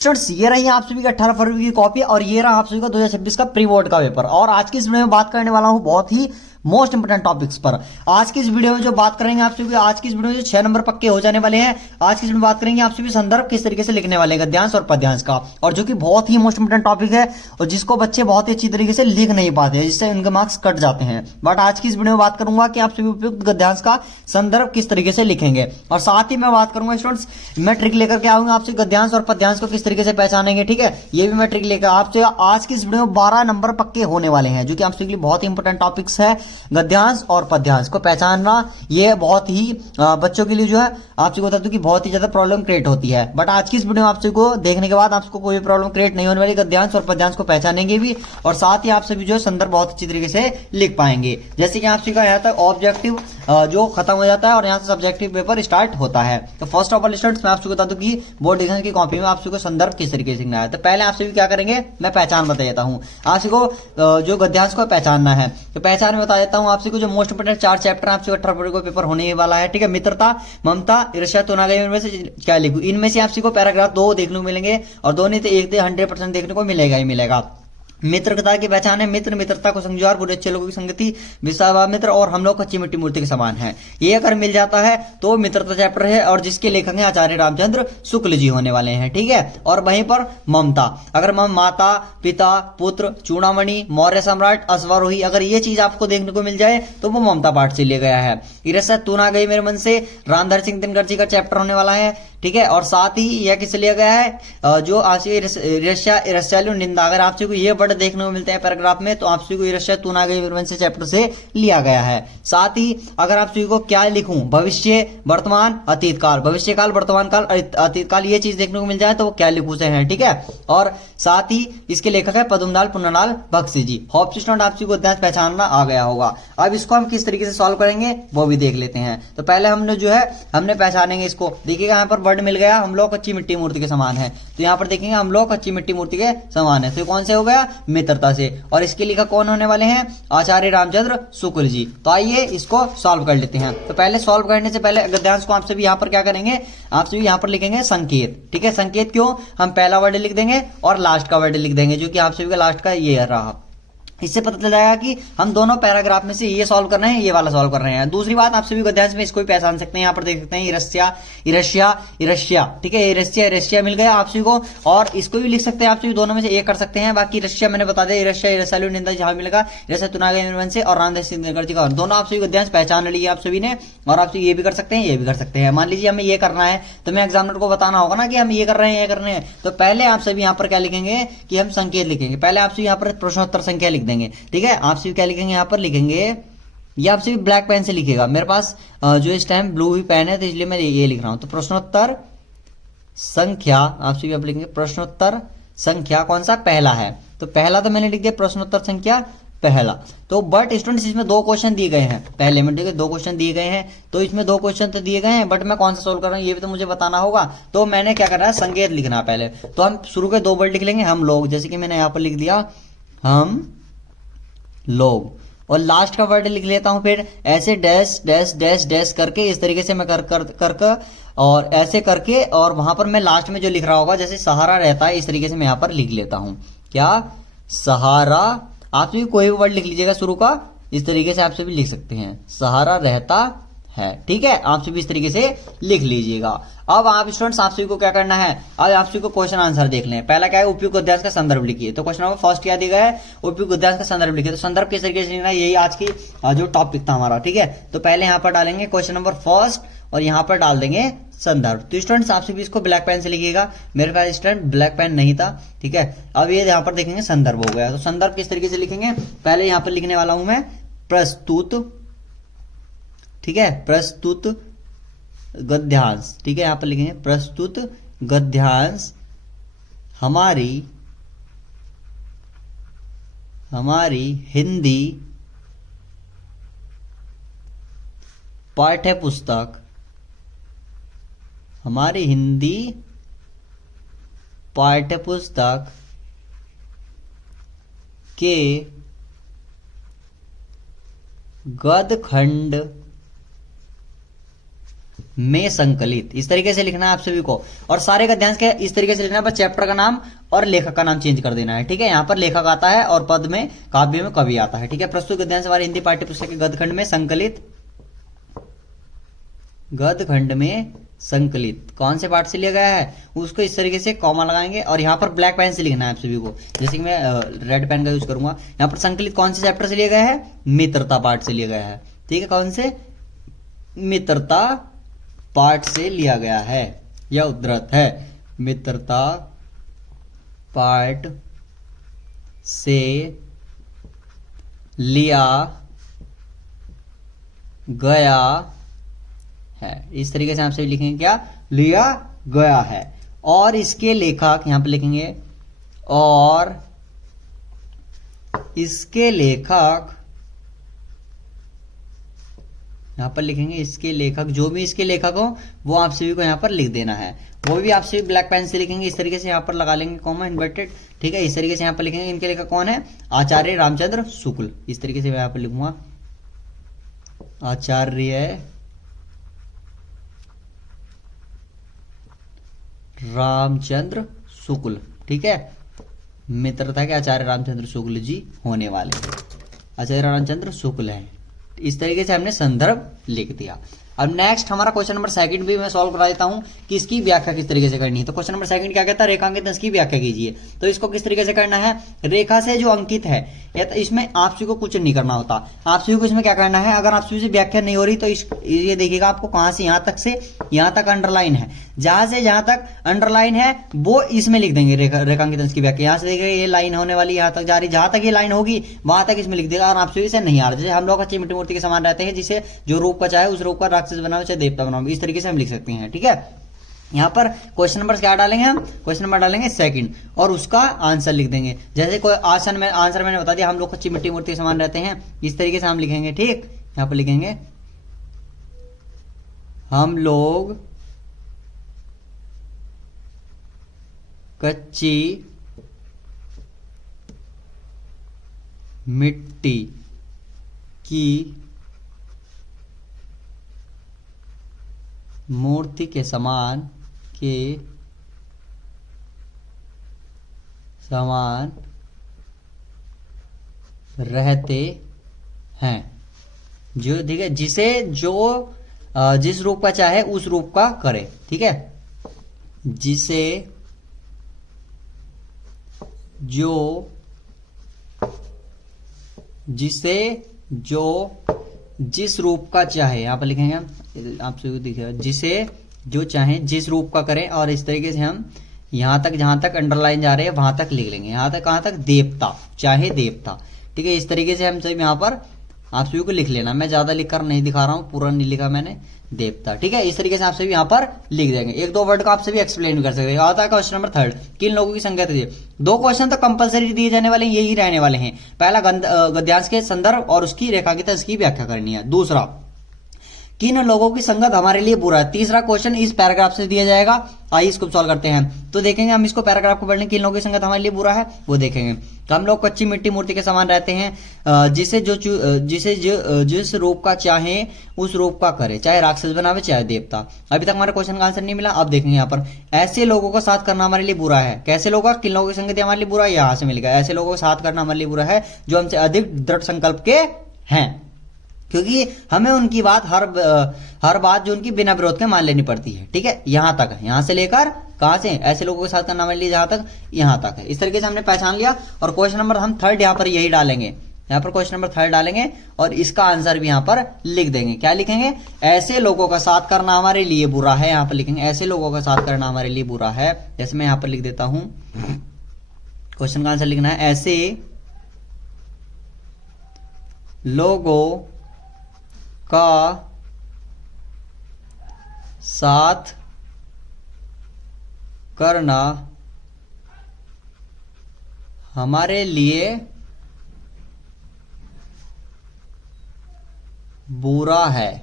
Students ये रही आप सभी का 18 फरवरी की कॉपी और ये रहा आप सभी का 2026 का प्री बोर्ड का पेपर। और आज की इस वीडियो में बात करने वाला हूं बहुत ही मोस्ट इंपोर्टेंट टॉपिक्स पर। आज की इस वीडियो में जो बात करेंगे आप सभी, आज की इस वीडियो में जो 6 नंबर पक्के हो जाने वाले हैं। आज की इस में बात करेंगे आप सभी संदर्भ किस तरीके से लिखने वाले गद्यांश और पद्यांश का, और जो कि बहुत ही मोस्ट इंपोर्टेंट टॉपिक है और जिसको बच्चे बहुत ही अच्छी तरीके से लिख नहीं पाते हैं, जिससे उनके मार्क्स कट जाते हैं। बट आज की इस वीडियो में बात करूंगा कि आप सभी उपयुक्त गद्यांश का संदर्भ किस तरीके से लिखेंगे, और साथ ही मैं बात करूंगा स्टूडेंट्स, मैं ट्रिक लेकर के आऊंगा आपसे गद्यांश और पद्यांश को किस तरीके से पहचानेंगे। ठीक है, ये भी मैं ट्रिक लेकर आपसे आज की इस वीडियो में 12 नंबर पक्के होने वाले हैं, जो कि आप सभी के लिए बहुत ही इंपोर्टेंट टॉपिक्स है। गद्यांश और पद्यांश को पहचानना ये बहुत ही बच्चों के लिए जो है आप सभी को बता दूं कि बहुत ही ज्यादा प्रॉब्लम क्रिएट होती है। बट आज की इस वीडियो में आप सभी को देखने के बाद आपको कोई प्रॉब्लम क्रिएट नहीं होने वाली। गद्यांश और पद्यांश को पहचानेंगे भी, और साथ ही आप सभी जो है संदर्भ बहुत अच्छी तरीके से लिख पाएंगे। जैसे कि आप सभी का यहाँ तक ऑब्जेक्टिव जो खत्म हो जाता है और यहाँ से सब्जेक्टिव पेपर स्टार्ट होता है। तो फर्स्ट ऑफ ऑल स्टूडेंट्स, मैं आपको बता दूं कि बोर्ड एग्जाम की कॉपी में आप सभी को संदर्भ किस तरीके से लिखना है। तो पहले आप सभी क्या करेंगे, मैं पहचान बता देता हूँ आप सभी को। जो गद्यांश को पहचानना है तो पहचान में बता देता हूँ आप सभी को। जो मोस्ट इंपोर्टेंट 4 चैप्टर आपसे 18 फरवरी को पेपर होने वाला है। ठीक है, मित्रता, ममता, ईर्ष्या, तुनागई, इनमें से क्या लिखूं। इनमें से आप सभी को पैराग्राफ 2 देखने को मिलेंगे और 2 नहीं तो 1 से 100% देखने को मिलेगा ही मिलेगा। मित्रता की पहचान है, मित्र मित्रता को समझो, बुरे अच्छे लोगों की संगति, विश्वास मित्र और हम लोग कच्ची मिट्टी मूर्ति के समान है। ये अगर मिल जाता है तो मित्रता चैप्टर है, और जिसके लेखक हैं आचार्य रामचंद्र शुक्ल जी होने वाले हैं। ठीक है, और वहीं पर ममता, अगर माता, पिता, पुत्र, चूड़ामणि, मौर्य सम्राट, अश्वारोही, अगर ये चीज आपको देखने को मिल जाए तो वो ममता पाठ से लिया गया है। ईर्ष्या तू ना गई मेरे मन से रामधर सिंह दिनकर जी का चैप्टर होने वाला है। ठीक है, और साथ ही यह किस लिया गया है, जो आपसे ईर्ष्यालु निंदा, अगर आपसे को ये वर्ड देखने को मिलते हैं पैराग्राफ में तो आपसे को ईर्ष्या तू ना गई मेरे मन से चैप्टर से लिया गया है। साथ ही अगर आप सभी को क्या लिखूं, भविष्य, वर्तमान, अतीत काल, भविष्य काल, वर्तमान काल, अतीत काल, ये चीज देखने को मिल जाए तो वो क्या लिखू से है। ठीक है, और साथ ही इसके लेखक है पद्मलाल पुन्नालाल बख्शी जी। होप स्टूडेंट आप सभी को गद्यांश पहचानना आ गया होगा। अब इसको हम किस तरीके से सॉल्व करेंगे वो भी देख लेते हैं। तो पहले हमने जो है हमने पहचानेंगे इसको। देखिएगा यहाँ पर वर्ड मिल गया, हम लोग कच्ची मिट्टी मूर्ति के समान है। तो यहाँ पर देखेंगे हम लोग कच्ची मिट्टी मूर्ति के समान है, तो कौन से हो गया, मित्रता से। और इसके लेखक कौन होने वाले हैं, आचार्य रामचंद्र शुक्ल जी। तो आइए इसको सॉल्व कर लेते हैं। तो पहले सॉल्व करने से पहले गद्यांश को आपसे भी यहाँ पर क्या करेंगे, आपसे भी यहाँ पर लिखेंगे संकेत। ठीक है, संकेत क्यों, हम पहला वर्ड लिख देंगे और लास्ट का वर्ड लिख देंगे, जो कि आप सभी का लास्ट का ये रहा। इससे पता चल जाएगा कि हम दोनों पैराग्राफ में से ये सॉल्व कर रहे हैं, ये वाला सॉल्व कर रहे हैं। दूसरी बात, आप सभी गद्यांश में इसको भी पहचान सकते हैं। यहाँ पर देख सकते हैं ईर्ष्या, ईर्ष्या, ईर्ष्या। ठीक है, ईर्ष्या, ईर्ष्या मिल गया आप सभी को, और इसको भी लिख सकते हैं आप सभी, दोनों में से एक कर सकते हैं। बाकी ईर्ष्या मैंने बता दिया, ईर्ष्या, ईर्ष्यालु निंदा जहां मिलेगा, ईर्ष्या तुनागई मेरे मन से और रामधर सिंह दिनकर जी का, दोनों आप सभी गद्यांश पहचान लिए आप सभी ने। और आप सभी ये भी कर सकते हैं, ये भी कर सकते हैं। मान लीजिए हमें ये करना है तो मैं एग्जामिनर को बताना होगा ना कि हम ये कर रहे हैं, ये कर रहे हैं। तो पहले आप सभी यहाँ पर क्या लिखेंगे कि हम संकेत लिखेंगे। पहले आप सभी यहाँ पर प्रश्नोत्तर संख्या लिख देंगे। ठीक है, आप सभी क्या लिखेंगे, यहाँ पर लिखेंगे, ये आप सभी ब्लैक पेन से लिखेगा। मेरे पास जो इस टाइम ब्लू ही पेन है तो इसलिए मैं ये लिख रहा हूं। तो प्रश्नोत्तर संख्या आप सभी आप लिखेंगे, प्रश्नोत्तर संख्या कौन सा, पहला है। तो पहला तो मैंने लिख दिया प्रश्नोत्तर संख्या पहला। तो बट स्टूडेंट्स इसमें 2 क्वेश्चन दिए गए हैं पहले में। ठीक है, 2 क्वेश्चन दिए गए हैं, तो इसमें 2 क्वेश्चन तो दिए गए हैं, बट मैं कौन सा सोल्व कर रहा हूँ ये भी तो मुझे बताना होगा। तो मैंने क्या करना है, संकेत लिखना पहले। तो हम शुरू के 2 वर्ड लिख लेंगे, हम लोग, जैसे कि मैंने यहाँ पर लिख दिया हम लोग, और लास्ट का वर्ड लिख लेता हूं फिर ऐसे डैश डैश डैश डैश करके, इस तरीके से मैं कर और ऐसे करके, और वहां पर मैं लास्ट में जो लिख रहा होगा जैसे सहारा रहता है, इस तरीके से मैं यहां पर लिख लेता हूं। क्या, सहारा, आप भी कोई भी वर्ड लिख लीजिएगा शुरू का, इस तरीके से आप सभी लिख सकते हैं, सहारा रहता है। ठीक है, आप सभी इस तरीके से लिख लीजिएगा। अब आप स्टूडेंट्स आप सभी को क्या करना है, अब आप सभी को क्वेश्चन आंसर देख लें। पहला क्या है, उपयुक्त गद्यांश का संदर्भ लिखिए। तो क्वेश्चन नंबर फर्स्ट क्या दिया गया है, उपयुक्त गद्यांश का संदर्भ लिखिए। तो संदर्भ किस तरीके से लिखना है, यही आज की जो टॉपिक था हमारा। ठीक है, तो पहले यहाँ पर डालेंगे क्वेश्चन नंबर फर्स्ट और यहाँ पर डाल देंगे संदर्भ। तो स्टूडेंट्स आप सभी इसको ब्लैक पेन से लिखिएगा, मेरे पास स्टूडेंट ब्लैक पेन नहीं था। ठीक है, अब ये यहाँ पर देखेंगे संदर्भ हो गया। तो संदर्भ किस तरीके से लिखेंगे, पहले यहाँ पर लिखने वाला हूं मैं प्रस्तुत। ठीक है, प्रस्तुत गद्यांश। ठीक है, यहां पर लिखेंगे प्रस्तुत गद्यांश हमारी हिंदी पाठ्य पुस्तक, हमारी हिंदी पाठ्य पुस्तक के गद्य खंड में संकलित, इस तरीके से लिखना है आप सभी को। और सारे गद्यांश के इस तरीके से लिखना है, बस चैप्टर का नाम और लेखक का नाम चेंज कर देना है, ठीक है। यहाँ पर लेखक आता है और पद में काव्य में कवि आता है, ठीक है। प्रस्तुत गद्यांश हमारे हिंदी पाठ्य पुस्तक के गद्यखंड में संकलित, गद्यखंड में संकलित कौन से पाठ से लिया गया है उसको इस तरीके से कॉमा लगाएंगे और यहाँ पर ब्लैक पेन से लिखना है आप सभी को, जैसे कि मैं रेड पेन का यूज करूंगा। यहाँ पर संकलित कौन से चैप्टर से लिया गया है, मित्रता पाठ से लिया गया है, ठीक है। कौन से, मित्रता पाठ से लिया गया है, यह उद्धृत है, मित्रता पाठ से लिया गया है, इस तरीके से आप सभी लिखेंगे क्या, लिया गया है। और इसके लेखक यहां पर लिखेंगे, और इसके लेखक यहां पर लिखेंगे, इसके लेखक, जो भी इसके लेखक हो वो आप सभी को यहां पर लिख देना है, वो भी आप सभी ब्लैक पेन से लिखेंगे, इस तरीके से यहां पर लगा लेंगे कॉमा इन्वर्टेड, ठीक है। इस तरीके से यहां पर लिखेंगे, इनके लेखक कौन है, आचार्य रामचंद्र शुक्ल, इस तरीके से मैं यहां पर लिखूंगा, आचार्य रामचंद्र शुक्ल, ठीक है। मित्रता के आचार्य रामचंद्र शुक्ल जी होने वाले, आचार्य रामचंद्र शुक्ल है, इस तरीके से हमने संदर्भ लिख दिया। अब नेक्स्ट हमारा क्वेश्चन नंबर सेकंड भी मैं सॉल्व करा देता हूं कि इसकी व्याख्या किस तरीके से करनी है। तो क्वेश्चन नंबर सेकंड क्या कहता है, रेखांकित अंश की व्याख्या कीजिए। तो इसको किस तरीके से करना है, रेखा से जो अंकित है तो इसमें आप सभी को कुछ नहीं करना होता, आप सभी को इसमें क्या करना है, अगर आप सभी से व्याख्या नहीं हो रही तो ये देखिएगा आपको कहां से यहां तक से यहां तक अंडरलाइन है, जहां से जहां तक अंडरलाइन है वो इसमें लिख देंगे रेखांकित अंश की व्याख्या। यहां से देखिएगा ये लाइन होने वाली, यहां तक जा रही, जहां तक ये लाइन होगी वहां तक इसमें लिख देगा। और आप सभी से नहीं आ रहा, जैसे हम लोग अच्छी मिट्टी मूर्ति के समान रहते हैं, जिसे जो रूप का चाहे उस रूप का राक्षस बनाओ चाहे देवता बनाओ, इस तरीके से हम लिख सकते हैं, ठीक है। यहां पर क्वेश्चन नंबर क्या डालेंगे हम, क्वेश्चन नंबर डालेंगे सेकंड और उसका आंसर लिख देंगे। जैसे कोई आंसर मैंने बता दिया, हम लोग कच्ची मिट्टी मूर्ति के समान रहते हैं, इस तरीके से हम लिखेंगे, ठीक। यहां पर लिखेंगे हम लोग कच्ची मिट्टी की मूर्ति के समान रहते हैं, जो ठीक है, जिसे जो जिस रूप का चाहे उस रूप का करे, ठीक है। जिसे जो जिस रूप का चाहे, यहां पर लिखेंगे हम, आप सभी को दिखेगा, जिसे जो चाहे जिस रूप का करें। और इस तरीके से हम यहां तक, जहां तक अंडरलाइन जा रहे हैं वहां तक लिख लेंगे, यहां तक कहां तक, देवता, चाहे देवता, ठीक है। इस तरीके से हम सब यहां पर आप सभी को लिख लेना, मैं ज्यादा लिखकर नहीं दिखा रहा हूं, पूरा नहीं लिखा मैंने, देवता, ठीक है। इस तरीके से आप सभी यहां पर लिख देंगे। एक दो वर्ड का आप सभी एक्सप्लेन भी कर सकते हैं। आता है क्वेश्चन नंबर थर्ड, किन लोगों की संख्या दीजिए। दो क्वेश्चन तो कंपलसरी दिए जाने वाले यही रहने वाले हैं। पहला गद्यांश के संदर्भ और उसकी रेखांकित अंश की व्याख्या करनी है। दूसरा, किन लोगों की संगत हमारे लिए बुरा है। तीसरा क्वेश्चन इस पैराग्राफ से दिया जाएगा, आइए इसको सॉल्व करते हैं। तो देखेंगे हम इसको, पैराग्राफ को पढ़ने, किन लोगों की संगत हमारे लिए बुरा है वो देखेंगे। तो हम लोग कच्ची मिट्टी मूर्ति के समान रहते हैं, जिस रूप का चाहे उस रूप का करे, चाहे राक्षस बनावे चाहे देवता। अभी तक हमारे क्वेश्चन का आंसर नहीं मिला, अब देखेंगे यहाँ पर, ऐसे लोगों का साथ करना हमारे लिए बुरा है। कैसे लोगों का, किन लोगों की संगति हमारे लिए बुरा है, यहां से मिलेगा, ऐसे लोगों का साथ करना हमारे लिए बुरा है जो हमसे अधिक दृढ़ संकल्प के हैं, क्योंकि हमें उनकी बात हर बात जो उनकी बिना विरोध के मान लेनी पड़ती है, ठीक है। यहां तक है, यहां से लेकर कहां से, ऐसे लोगों के साथ करना हमारे लिए जहां तक यहां तक है। इस तरीके से हमने पहचान लिया। और क्वेश्चन नंबर हम थर्ड यहां पर यही डालेंगे, यहां पर क्वेश्चन नंबर थर्ड डालेंगे और इसका आंसर भी यहां पर लिख देंगे। क्या लिखेंगे, ऐसे लोगों का साथ करना हमारे लिए बुरा है, यहां पर लिखेंगे ऐसे लोगों का साथ करना हमारे लिए बुरा है। जैसे मैं यहां पर लिख देता हूं, क्वेश्चन का आंसर लिखना है, ऐसे लोगों का साथ करना हमारे लिए बुरा है।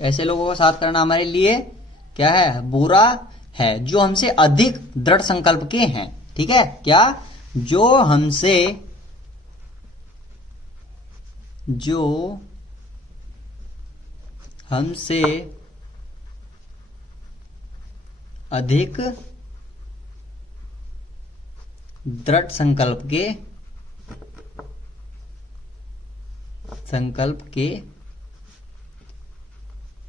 ऐसे लोगों का साथ करना हमारे लिए क्या है, बुरा है, जो हमसे अधिक दृढ़ संकल्प के हैं, ठीक है। क्या, जो हमसे अधिक दृढ़ संकल्प के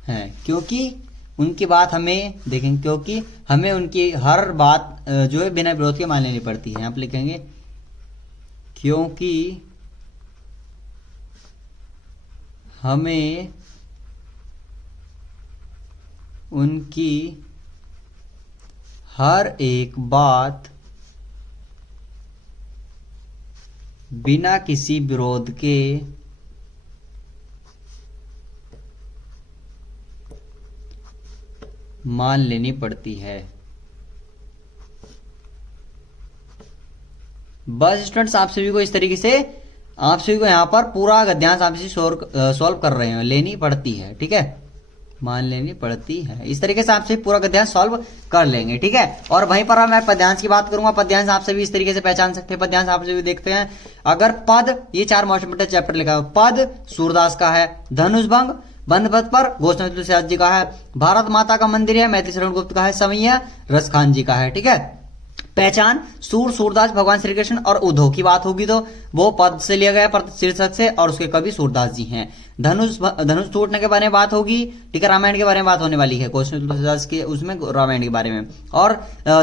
हैं, क्योंकि उनकी बात हमें देखेंगे, क्योंकि हमें उनकी हर बात जो है बिना विरोध के मान लेनी पड़ती है। आप लिखेंगे क्योंकि हमें उनकी हर एक बात बिना किसी विरोध के मान लेनी पड़ती है। बस स्टूडेंट्स, आप सभी को इस तरीके से आप सभी को यहां पर पूरा गद्यांश आप इसे सॉल्व कर रहे हैं। लेनी पड़ती है, ठीक है, मान लेनी पड़ती है। इस तरीके से आप सभी पूरा गद्यांश सॉल्व कर लेंगे, ठीक है। और वहीं पर मैं पद्यांश की बात करूंगा। पद्यांश आप सभी इस तरीके से पहचान सकते हैं। पद्यांश आप सभी देखते हैं, अगर पद, ये 4 मोस्ट इंपोर्टेंट चैप्टर लिखा है। पद सूरदास का है, धनुषभंग बंधपथ पर गोस्वामी तुलसीदास जी का है, भारत माता का मंदिर है मैथिली शरण गुप्त का है, समैया रसखान जी का है, ठीक है। पहचान सूरदास भगवान श्री कृष्ण और उद्धव की बात होगी तो वो पद से लिया गया, पद शीर्षक से, और उसके कवि सूरदास जी हैं। धनुष टूटने के बारे में बात होगी, ठीक है, रामायण के बारे में बात होने वाली है, गोस्वामी तुलसीदास के उसमें रामायण के बारे में। और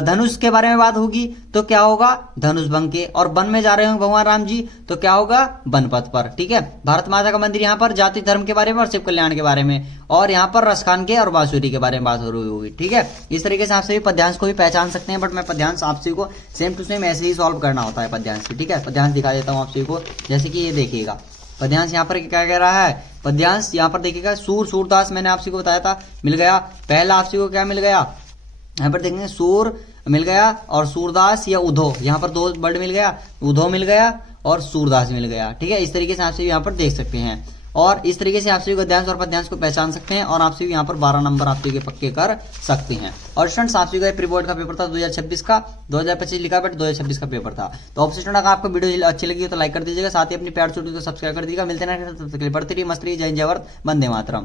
धनुष के बारे में बात होगी तो क्या होगा, धनुष भंग के। और वन में जा रहे होंगे भगवान राम जी तो क्या होगा, वन पथ पर, ठीक है। भारत माता का मंदिर यहाँ पर जाति धर्म के बारे में और शिव कल्याण के बारे में, और यहाँ पर रसखान के और बांसुरी के बारे में बात हो रही होगी, ठीक है। इस तरीके से आप सभी पद्यांश को भी पहचान सकते हैं, बट मैं पद्यांश आप सभी को सेम टू सेम ऐसे ही सॉल्व करना होता है पद्यांश, ठीक है। पद्यांश दिखा देता हूँ आप सभी को, जैसे कि ये देखिएगा पद्यांश यहाँ पर क्या कह रहा है। पद्यांश यहाँ पर देखिएगा, सूरदास मैंने आप सभी को बताया था, मिल गया। पहला आप सभी को क्या मिल गया, यहाँ पर देखेंगे सूर मिल गया और सूरदास या उद्धव, यहाँ पर 2 वर्ड मिल गया, उद्धव मिल गया और सूरदास मिल गया, ठीक है। इस तरीके से आप सभी यहाँ पर देख सकते हैं, और इस तरीके से आप सभी गद्यांश और पद्यांश को पहचान सकते हैं, और आप सभी यहाँ पर 12 नंबर आप सभी के पक्के कर सकते हैं। और स्टूडेंट्स, आप सभी का प्री बोर्ड का पेपर था 2026 का, 2025 लिखा बट 2026 का पेपर था। तो ऑब्वियसली स्टूडेंट, अगर आपको वीडियो अच्छी लगी हो तो लाइक कर दीजिएगा, साथ ही अपनी प्यार छोटी को सब्सक्राइब कर दीजिएगा। मिलते हैं, पढ़ते रहिए, मस्त रहिए, जय हिंद, जय भारत, वंदे मातरम।